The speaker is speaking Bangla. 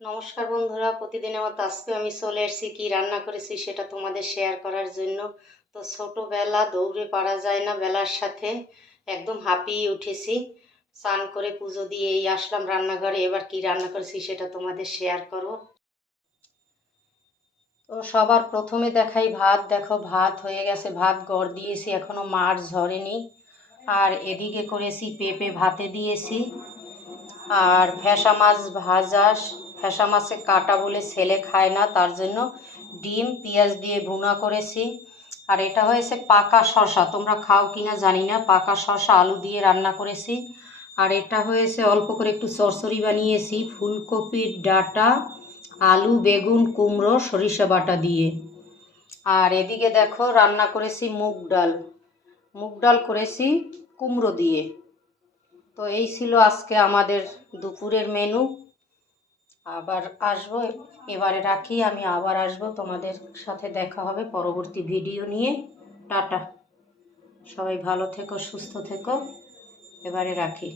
নমস্কার বন্ধুরা, প্রতিদিনের মতো আজকে আমি চলে এসেছি কি রান্না করেছি সেটা তোমাদের শেয়ার করার জন্য। তো ছোটোবেলা দৌড়ে পারা যায় না, বেলার সাথে একদম হাঁপিয়ে উঠেছি। স্নান করে পুজো দিয়ে এই আসলাম রান্নাঘরে। এবার কি রান্না করেছি সেটা তোমাদের শেয়ার করব। তো সবার প্রথমে দেখাই ভাত। দেখো ভাত হয়ে গেছে, ভাত গড় দিয়েছি, এখনও মার ঝরেনি। আর এদিকে করেছি পেঁপে ভাতে দিয়েছি, আর ফ্যাসা মাছ ভাজা। ফ্যাসা মাছে কাটা বলে ছেলে খায় না, তার জন্য ডিম পেঁয়াজ দিয়ে ভুনা করেছি। আর এটা হয়েছে পাকা শশা, তোমরা খাও কিনা জানি না, পাকা শশা আলু দিয়ে রান্না করেছি। আর এটা হয়েছে অল্প করে একটু চচ্চড়ি বানিয়েছি, ফুলকপির ডাঁটা, আলু, বেগুন, কুমড়ো, সরিষা বাটা দিয়ে। আর এদিকে দেখো রান্না করেছি মুগ ডাল। মুগ ডাল করেছি কুমড়ো দিয়ে। তো এই ছিল আজকে আমাদের দুপুরের মেনু। আবার আসবো, এবারে রাখি, আমি আবার আসবো, তোমাদের সাথে দেখা হবে পরবর্তী ভিডিও নিয়ে। টাটা, সবাই ভালো থেকো, সুস্থ থেকো, এবারে রাখি।